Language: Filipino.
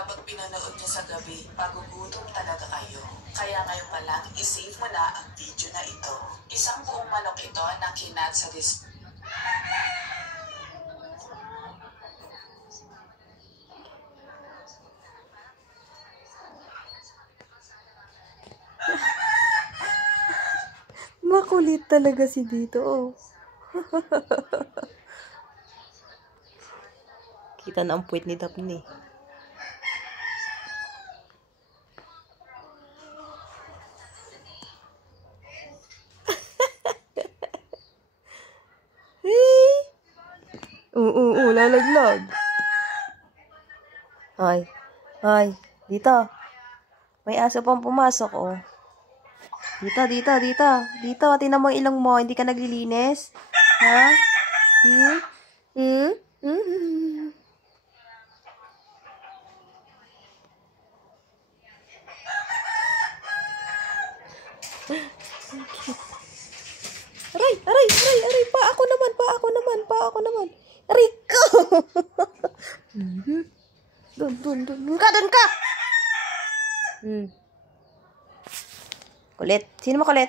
na pag pinanood niyo sa gabi, pagugutom talaga kayo. Kaya ngayon pa lang, isave mo na ang video na ito. Isang buong manok ito na kinat sa Makulit talaga si Dito, oh. Kita na ang puwit ni Daphne. Lalaglag. Ay, dito. May aso pang pumasok, oh. Dito. Tingnan mo ang ilong mo. Hindi ka naglilinis? Ha? Aray. Pa ako naman. Aray ko. Doon ka. Kulit. Sino makulit?